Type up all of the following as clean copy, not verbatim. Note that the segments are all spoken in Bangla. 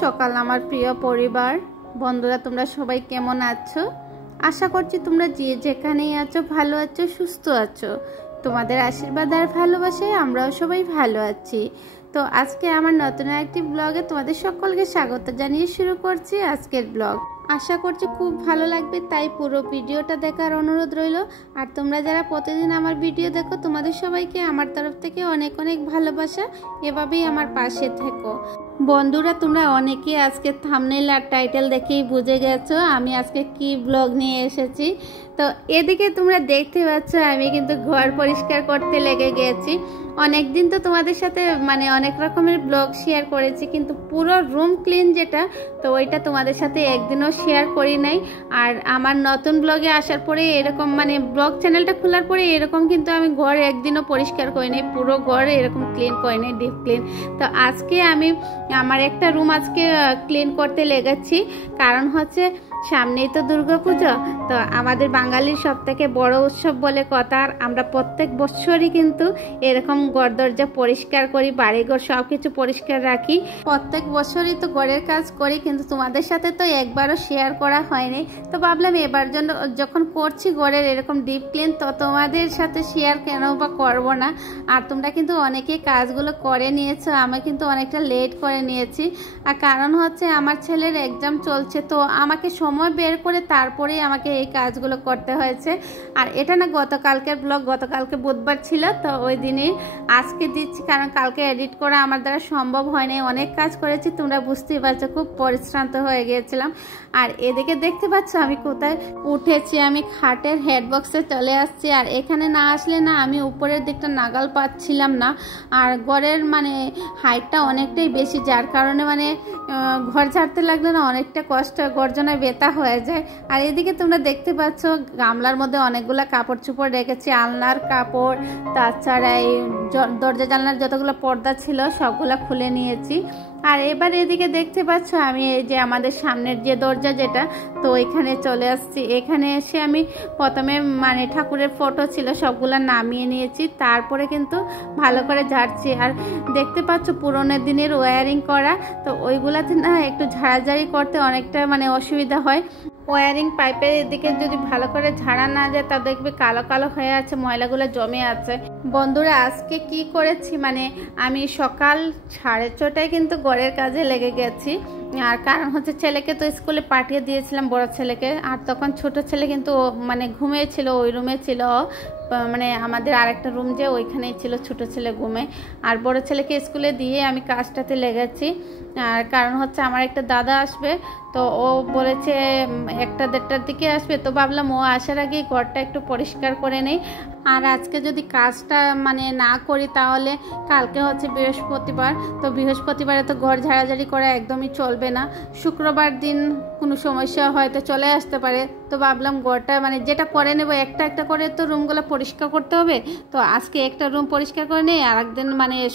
সকাল আমার প্রিয় পরিবার বন্ধুরা, তোমরা সবাই কেমন আছো? আশা করছি তোমরা যে যেখানেই আছো ভালো আছো, সুস্থ আছো। তোমাদের আশীর্বাদ আর ভালোবাসায় আমরাও সবাই ভালো আছি। তো আজকে আমার নতুন একটি ব্লগে তোমাদের সকলকে স্বাগত জানিয়ে শুরু করছি আজকের ব্লগ। আশা করছি খুব ভালো লাগবে, তাই পুরো ভিডিওটা দেখার অনুরোধ রইল। আর তোমরা যারা প্রতিদিন আমার ভিডিও দেখো, তোমাদের সবাইকে আমার তরফ থেকে অনেক অনেক ভালোবাসা। এভাবেই আমার পাশে থেকো। বন্ধুরা, তোমরা অনেকেই আজকে থাম্বনেল আর টাইটেল দেখেই বুঝে গেছো আমি আজকে কি ব্লগ নিয়ে এসেছি। তো এদিকে তোমরা দেখতে পাচ্ছ আমি কিন্তু ঘর পরিষ্কার করতে লেগে গেছি। অনেক দিন তো তোমাদের সাথে অনেক রকমের ব্লগ শেয়ার করেছি, কিন্তু পুরো রুম ক্লিন যেটা, তো ওইটা তোমাদের সাথে একদিনও শেয়ার করি নাই। আর আমার নতুন ব্লগে আসার পরে এরকম ব্লগ চ্যানেলটা খোলার পরে এরকম কিন্তু আমি ঘর একদিনও পরিষ্কার করি নাই, পুরো ঘর এরকম ক্লিন করি নাই, ডিপ ক্লিন। তো আজকে আমি আমার একটা রুম আজকে ক্লিন করতে লেগেছি, কারণ হচ্ছে সামনেই তো দুর্গাপুজো। তো আমাদের বাঙালির সব থেকে বড় উৎসব বলে কথা। আর আমরা প্রত্যেক বছরই কিন্তু এরকম ঘর দরজা পরিষ্কার করি, বাড়িঘর সব কিছু পরিষ্কার রাখি। প্রত্যেক বছরই তো ঘরের কাজ করি, কিন্তু তোমাদের সাথে তো একবারও শেয়ার করা হয়নি। তো ভাবলাম এবার জন্য যখন করছি ঘরের এরকম ডিপ ক্লিন, তো তোমাদের সাথে শেয়ার কেন বা করবো না। আর তোমরা কিন্তু অনেকেই কাজগুলো করে নিয়েছো, আমি কিন্তু অনেকটা লেট করে নিয়েছি। আর কারণ হচ্ছে আমার ছেলের এক্সাম চলছে, তো আমাকে সময় বের করে তারপরেই আমাকে এই কাজগুলো করতে হয়েছে। আর এটা না গতকালকের ব্লগ, গতকালকে বুধবার ছিল, তো ওই দিনই আজকে দিচ্ছি, কারণ কালকে এডিট করা আমার দ্বারা সম্ভব হয়নি। অনেক কাজ করেছি, তোমরা বুঝতেই পারছো, খুব পরিশ্রান্ত হয়ে গিয়েছিলাম। আর এদিকে দেখতে পাচ্ছ আমি কোথায় উঠেছি, আমি খাটের হেডবক্সে চলে আসছি। আর এখানে না আসলে না আমি উপরের দিকটা নাগাল পাচ্ছিলাম না। আর ঘরের হাইটটা অনেকটাই বেশি, যার কারণে ঘর ছাড়তে লাগলে না অনেকটা কষ্ট, গর্জনায় ব্যথা হয়ে যায়। আর এদিকে তোমরা দেখতে পাচ্ছ গামলার মধ্যে অনেকগুলো কাপড় চোপড় রেখেছি, আলনার কাপড়, তাছাড়া এই দরজা জানলার যতগুলো পর্দা ছিল সবগুলো খুলে নিয়েছি। আর এবার এদিকে দেখতে পাচ্ছ আমি এই যে আমাদের সামনের যে দরজা যেটা, তো এখানে চলে আসছি। এখানে এসে আমি প্রথমে ঠাকুরের ফটো ছিল সবগুলো নামিয়ে নিয়েছি, তারপরে কিন্তু ভালো করে ঝাড়ছি। আর দেখতে পাচ্ছ পুরোনো দিনের ওয়্যারিং করা, তো ওইগুলাতে না একটু ঝাড়াঝাড়ি করতে অনেকটা অসুবিধা হয়। ওয়্যারিং পাইপের এদিকে যদি ভালো করে ঝাড়া না যায়, তা দেখবে কালো কালো হয়ে আছে, ময়লাগুলো জমে আছে। বন্ধুরা, আজকে কি করেছি আমি সকাল 6:30টায় কিন্তু ঘরের কাজে লেগে গেছি। আর কারণ হচ্ছে ছেলেকে তো স্কুলে পাঠিয়ে দিয়েছিলাম, বড় ছেলেকে। আর তখন ছোট ছেলে কিন্তু ঘুমিয়েছিল, ওই রুমে ছিল, আমাদের আরেকটা রুম যে ওইখানেই ছিল, ছোট ছেলে ঘুমে। আর বড় ছেলেকে স্কুলে দিয়ে আমি কাজটাতে লেগেছি। আর কারণ হচ্ছে আমার একটা দাদা আসবে, তো ও বলেছে 1-1:30টার দিকে আসবে। তো ভাবলাম ও আসার আগে ঘরটা একটু পরিষ্কার করে নেই। আর আজকে যদি কাজটা না করি, তাহলে কালকে হচ্ছে বৃহস্পতিবার, তো বৃহস্পতিবারে তো ঘর ঝাড়াঝাড়ি করা একদমই চলবে না। শুক্রবার দিন কোনো সমস্যা হয়তো চলে আসতে পারে। তো ভাবলাম ঘরটা যেটা করে নেব, একটা একটা করে তো রুমগুলো পরিষ্কার করতে হবে। তো আজকে একটা রুম পরিষ্কার করে নেই, আর একদিন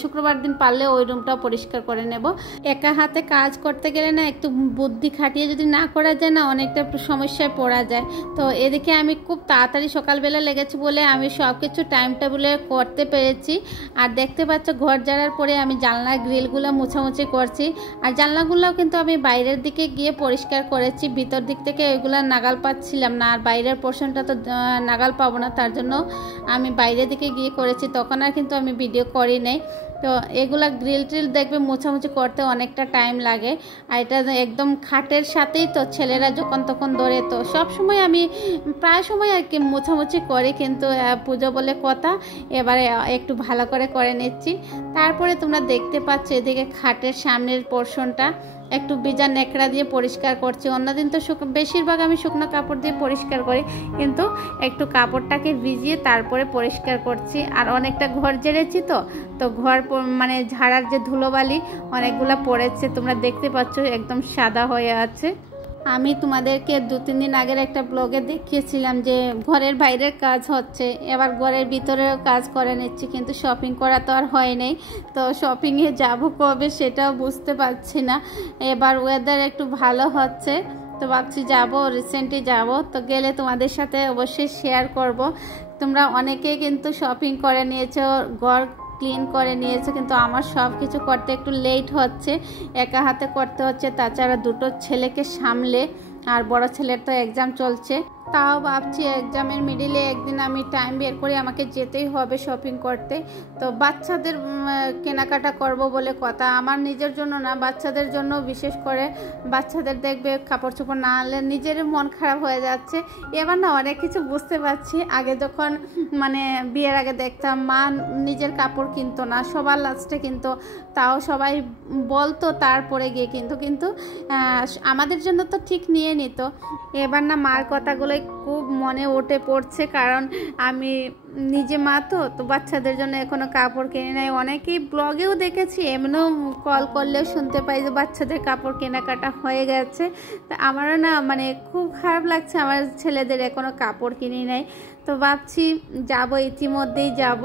শুক্রবার দিন পারলে ওই রুমটাও পরিষ্কার করে নেব। একা হাতে কাজ করতে গেলে না একটু বুদ্ধি খাটিয়ে যদি না করা যায় না, অনেকটা সমস্যায় পড়া যায়। তো এদিকে আমি খুব তাড়াতাড়ি সকালবেলা লেগেছি বলে আমি সব কিছু টাইম টেবিলে করতে পেরেছি। আর দেখতে পাচ্ছ ঘর ঝাড়ার পরে আমি জানলার গ্রিলগুলো মুছামুছি করছি। আর জানলাগুলোও কিন্তু আমি বাইরের দিকে গিয়ে পরিষ্কার করেছি, ভিতর দিক থেকে ওইগুলো নাগাল পাচ্ছিলাম না। আর বাইরের পোর্শনটা তো নাগাল পাবো না, তার জন্য আমি বাইরের দিকে গিয়ে করেছি। তখন আর কিন্তু আমি ভিডিও করি নাই। তো এগুলা গ্রিল ট্রিল দেখবে মোছামুছি করতে অনেকটা টাইম লাগে। আর এটা একদম খাটের সাথেই তো ছেলেরা যখন তখন ধরে, তো সব সময় আমি প্রায় সময় আর কি মোছামুছি করি, কিন্তু পুজো বলে কথা, এবারে একটু ভালো করে নিচ্ছি। তারপরে তোমরা দেখতে পাচ্ছ এদিকে খাটের সামনের পোর্শনটা একটু ভিজা ন্যাকড়া দিয়ে পরিষ্কার করছি। অন্যদিন তো বেশিরভাগ আমি শুকনো কাপড় দিয়ে পরিষ্কার করি, কিন্তু একটু কাপড়টাকে ভিজিয়ে তারপরে পরিষ্কার করছি। আর অনেকটা ঘর ঝেড়েছি, তো ঘর ঝাড়ার যে ধুলোবালি অনেকগুলো পড়েছে, তোমরা দেখতে পাচ্ছ একদম সাদা হয়ে আছে। আমি তোমাদেরকে 2-3 দিন আগের একটা ব্লগে দেখিয়েছিলাম যে ঘরের বাইরের কাজ হচ্ছে, এবার ঘরের ভিতরেও কাজ করে নিচ্ছি, কিন্তু শপিং করা তো আর হয় নাই। তো শপিংয়ে যাবো কবে সেটাও বুঝতে পারছি না। এবার ওয়েদার একটু ভালো হচ্ছে, তো ভাবছি যাবো, রিসেন্টলি যাব। তো গেলে তোমাদের সাথে অবশ্যই শেয়ার করব। তোমরা অনেকেই কিন্তু শপিং করে নিয়েছো, ঘর ক্লিন করে নিয়েছে, কিন্তু আমার সব কিছু করতে একটু লেট হচ্ছে, একা হাতে করতে হচ্ছে। তাছাড়া দুটো ছেলেকে সামলে, আর বড় ছেলের তো এক্সাম চলছে। তাও ভাবছি এক্সামের মিডিলে একদিন আমি টাইম বের করে আমাকে যেতেই হবে শপিং করতে। তো বাচ্চাদের কেনাকাটা করব বলে কথা, আমার নিজের জন্য না, বাচ্চাদের জন্য। বিশেষ করে বাচ্চাদের দেখবে কাপড় চোপড় না আনলে নিজের মন খারাপ হয়ে যাচ্ছে। এবার না অনেক কিছু বুঝতে পারছি। আগে যখন মানে বিয়ের আগে দেখতাম মা নিজের কাপড় কিনতো না, সবার লাস্টে কিন্তু, তাও সবাই বলতো তারপরে গিয়ে কিন্তু আমাদের জন্য তো ঠিক নিয়ে নিত। এবার না মার কথাগুলো খুব মনে উঠে পড়ছে, কারণ আমি নিজে মা তো বাচ্চাদের জন্য এখনো কাপড় কিনে নেয়। অনেকেই ব্লগেও দেখেছি, এমনিও কল করলেও শুনতে পাই যে বাচ্চাদের কাপড় কেনাকাটা হয়ে গেছে। তা আমারও না মানে খুব খারাপ লাগছে আমার ছেলেদের এখনো কাপড় কিনে নেয়। তো ভাবছি যাব, ইতিমধ্যেই যাব।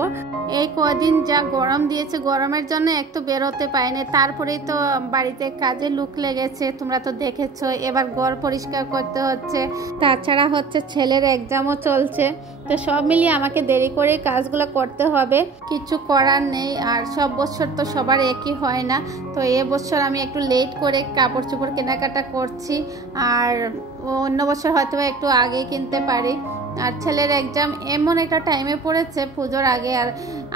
এই কদিন যা গরম দিয়েছে, গরমের জন্য একটু বেরোতে পারিনি। তারপরেই তো বাড়িতে কাজে লুক লেগেছে, তোমরা তো দেখেছো। এবার ঘর পরিষ্কার করতে হচ্ছে, তাছাড়া হচ্ছে ছেলের এক্সামও চলছে। তো সব মিলিয়ে আমাকে দেরি করে কাজগুলো করতে হবে, কিছু করার নেই। আর সব বছর তো সবার একই হয় না, তো এবছর আমি একটু লেট করে কাপড় চোপড় কেনাকাটা করছি। আর অন্য বছর হয়তো একটু আগে কিনতে পারি। আর ছেলের এক্সাম এমন একটা টাইমে পড়েছে পুজোর আগে, আর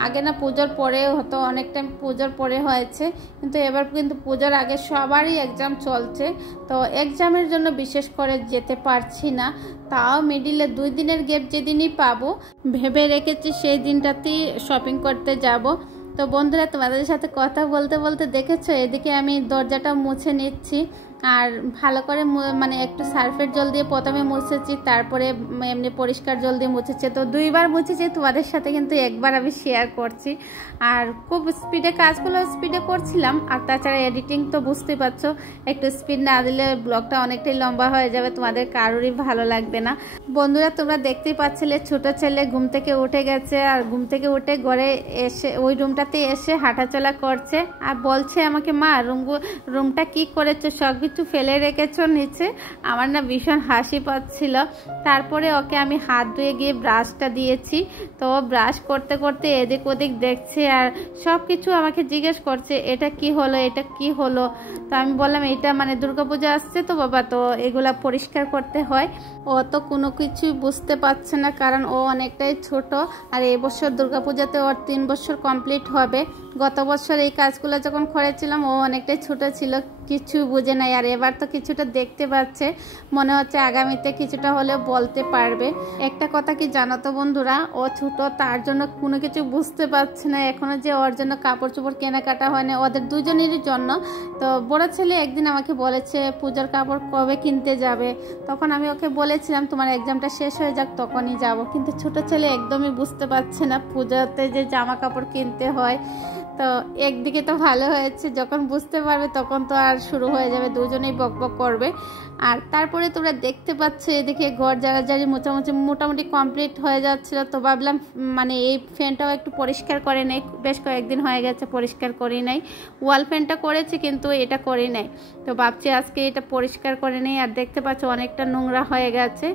আগে না পুজোর পরেও হতো, অনেক টাইম পুজোর পরে হয়েছে, কিন্তু এবার কিন্তু পুজোর আগে সবারই এক্সাম চলছে। তো এক্সামের জন্য বিশেষ করে যেতে পারছি না। তাও মিডিলে 2 দিনের গ্যাপ যেদিনই পাবো ভেবে রেখেছি সেই দিনটাতেই শপিং করতে যাব। তো বন্ধুরা, তোমাদের সাথে কথা বলতে বলতে দেখেছো এদিকে আমি দরজাটা মুছে নিচ্ছি। আর ভালো করে মানে একটু সার্ফের জল দিয়ে প্রথমে মুছেছি, তারপরে এমনি পরিষ্কার জল দিয়ে মুছেছি। তো 2 বার মুছেছি, তোমাদের সাথে কিন্তু একবার আমি শেয়ার করছি। আর খুব স্পিডে কাজগুলো স্পিডে করছিলাম। আর তাছাড়া এডিটিং তো বুঝতে পারছো, একটু স্পিড না দিলে ব্লগটা অনেকটাই লম্বা হয়ে যাবে, তোমাদের কারোরই ভালো লাগবে না। বন্ধুরা, তোমরা দেখতেই পাচ্ছিলে ছোট ছেলে ঘুম থেকে উঠে গেছে, আর ঘুম থেকে উঠে ঘরে এসে ওই রুমটাতে এসে হাঁটাচলা করছে, আর বলছে আমাকে, মা রুমটা কি করেছো, সব কিছু ফেলে রেখেছো নিচে। আমার না ভীষণ হাসি পাচ্ছিল। তারপরে ওকে আমি হাত ধুয়ে গিয়ে ব্রাশটা দিয়েছি। তো ব্রাশ করতে করতে এদিক ওদিক দেখছে, আর সব কিছু আমাকে জিজ্ঞেস করছে, এটা কি হলো, এটা কি হলো। তো আমি বললাম, এটা মানে দুর্গাপূজা আসছে তো বাবা, তো এগুলা পরিষ্কার করতে হয়। ও তো কোনো কিছুই বুঝতে পারছে না, কারণ ও অনেকটাই ছোট। আর এবছর দুর্গাপূজাতে ওর 3 বছর কমপ্লিট হবে। গত বছর এই কাজগুলো যখন করেছিলাম ও অনেকটাই ছোট ছিল, কিছু বুঝে নাই। আর এবার তো কিছুটা দেখতে পাচ্ছে, মনে হচ্ছে আগামীতে কিছুটা হলেও বলতে পারবে। একটা কথা কি জানো তো বন্ধুরা, ও ছোট, তার জন্য কোনো কিছু বুঝতে পারছে না এখনো, যে ওর জন্য কাপড় চোপড় কেনাকাটা হয় না, ওদের দুজনেরই জন্য। তো বড় ছেলে একদিন আমাকে বলেছে পূজার কাপড় কবে কিনতে যাবে। তখন আমি ওকে বলেছিলাম তোমার এক্সামটা শেষ হয়ে যাক তখনই যাব। কিন্তু ছোট ছেলে একদমই বুঝতে পারছে না পূজাতে যে জামা কাপড় কিনতে হয়। তো একদিকে তো ভালো হয়েছে, যখন বুঝতে পারবে তখন তো আর শুরু হয়ে যাবে, দুজনেই বকবক করবে। আর তারপরে তোমরা দেখতে পাচ্ছ এদিকে ঘর জারাজারি মোটামুটি কমপ্লিট হয়ে যাচ্ছিল। তো ভাবলাম মানে এই ফ্যানটাও একটু পরিষ্কার করে নেই, বেশ কয়েকদিন হয়ে গেছে পরিষ্কার করি নাই। ওয়াল ফ্যানটা করেছি কিন্তু এটা করি নাই। তো ভাবছি আজকে এটা পরিষ্কার করে নেই। আর দেখতে পাচ্ছ অনেকটা নোংরা হয়ে গেছে।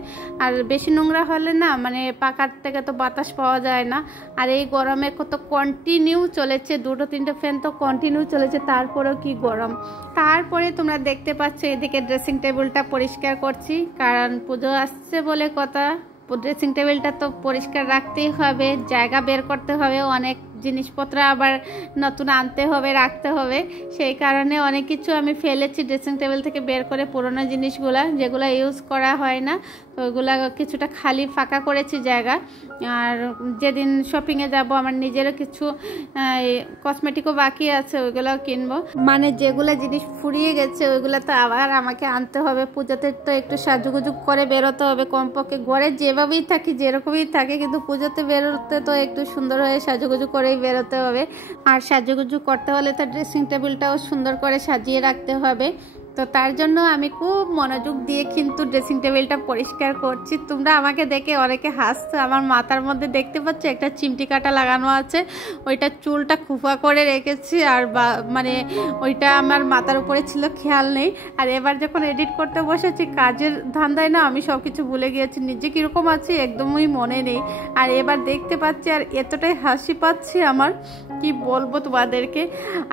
আর বেশি নোংরা হলে না মানে পাকার থেকে তো বাতাস পাওয়া যায় না। আর এই গরমে কত কন্টিনিউ চলেছে, 2-3টা ফ্যান তো কন্টিনিউ চলেছে, তারপরেও কি গরম। তারপরে তোমরা দেখতে পাচ্ছ এদিকে ড্রেসিং টেবিলটা পরিষ্কার করছি, কারণ পুজো আসছে বলে কথা। ড্রেসিং টেবিলটা তো পরিষ্কার রাখতেই হবে, জায়গা বের করতে হবে, অনেক জিনিসপত্র আবার নতুন আনতে হবে, রাখতে হবে। সেই কারণে অনেক কিছু আমি ফেলেছি ড্রেসিং টেবিল থেকে বের করে, পুরোনো জিনিসগুলা যেগুলো ইউজ করা হয় না, তো ওইগুলা কিছুটা খালি ফাঁকা করেছি জায়গা। আর যেদিন শপিংয়ে যাব আমার নিজেরও কিছু কসমেটিকও বাকি আছে, ওইগুলোও কিনবো। মানে যেগুলো জিনিস ফুরিয়ে গেছে ওইগুলো তো আবার আমাকে আনতে হবে। পুজোতে তো একটু সাজুগুজু করে বেরোতে হবে, কমপক্ষে ঘরে যেভাবেই থাকি যেরকমই থাকে, কিন্তু পুজোতে বেরোতে তো একটু সুন্দর হয়ে সাজুগুজু করে বেরোতে হবে। আর সাজুগুজু করতে হলে তো ড্রেসিং টেবিলটাও সুন্দর করে সাজিয়ে রাখতে হবে। তো তার জন্য আমি খুব মনোযোগ দিয়ে কিন্তু ড্রেসিং টেবিলটা পরিষ্কার করছি। তোমরা আমাকে দেখে অনেকে হাসছো। আমার মাথার মধ্যে দেখতে পাচ্ছ একটা চিমটি কাটা লাগানো আছে, ওইটা চুলটা খুফা করে রেখেছি, আর মানে ওইটা আমার মাথার উপরে ছিল, খেয়াল নেই। আর এবার যখন এডিট করতে বসেছি কাজের ধান্দায় না আমি সব কিছু ভুলে গিয়েছি, নিজে কীরকম আছি একদমই মনে নেই। আর এবার দেখতে পাচ্ছি আর এতটাই হাসি পাচ্ছি আমার, কি বলবো তোমাদেরকে।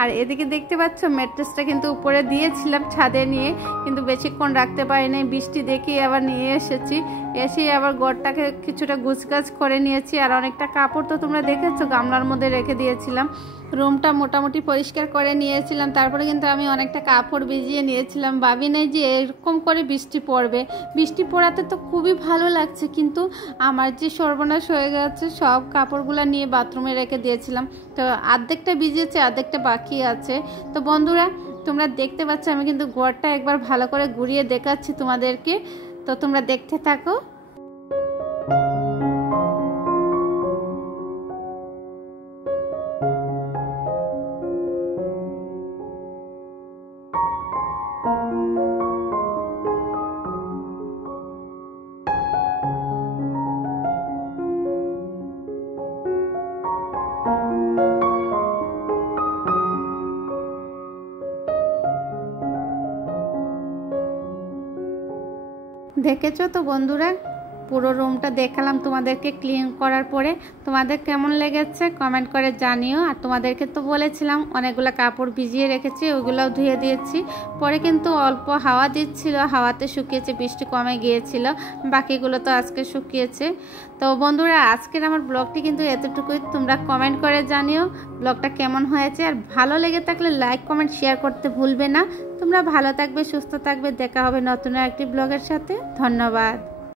আর এদিকে দেখতে পাচ্ছ ম্যাট্রেসটা কিন্তু উপরে দিয়েছিলাম ছাদে নিয়ে, কিন্তু বেশিক্ষণ রাখতে পারিনি, বৃষ্টি দেখি আবার নিয়ে এসেছি। এসে আবার ঘরটাকে কিছুটা গুছগাছ করে নিয়েছি। আর অনেকটা কাপড় তো তোমরা দেখেছো গামলার মধ্যে রেখে দিয়েছিলাম। রুমটা মোটামুটি পরিষ্কার করে নিয়েছিলাম। তারপরে কিন্তু আমি অনেকটা কাপড় ভিজিয়ে নিয়েছিলাম, ভাবি নাই যে এরকম করে বৃষ্টি পড়বে। বৃষ্টি পড়াতে তো খুবই ভালো লাগছে, কিন্তু আমার যে সর্বনাশ হয়ে গেছে, সব কাপড়গুলো নিয়ে বাথরুমে রেখে দিয়েছিলাম। তো অর্ধেকটা ভিজিয়েছে, অর্ধেকটা বাকি আছে। তো বন্ধুরা তোমরা দেখতে পাচ্ছ আমি কিন্তু ঘরটা একবার ভালো করে ঘুরিয়ে দেখাচ্ছি তোমাদেরকে, তো তোমরা দেখতে থাকো। দেখেছো তো বন্ধুরা, পুরো রুমটা দেখালাম তোমাদেরকে ক্লিন করার পরে। তোমাদের কেমন লেগেছে কমেন্ট করে জানিও। আর তোমাদেরকে তো বলেছিলাম অনেকগুলো কাপড় ভিজিয়ে রেখেছি, ওগুলোও ধুয়ে দিয়েছি। পরে কিন্তু অল্প হাওয়া দিচ্ছিল, হাওয়াতে শুকিয়েছে, বৃষ্টি কমে গিয়েছিল, বাকিগুলো তো আজকে শুকিয়েছে। তো বন্ধুরা আজকের আমার ব্লগটি কিন্তু এতটুকুই। তোমরা কমেন্ট করে জানিও ব্লগটা কেমন হয়েছে। আর ভালো লেগে থাকলে লাইক কমেন্ট শেয়ার করতে ভুলবে না। তোমরা ভালো থাকবে, সুস্থ থাকবে, দেখা হবে নতুন একটি ব্লগের সাথে। ধন্যবাদ।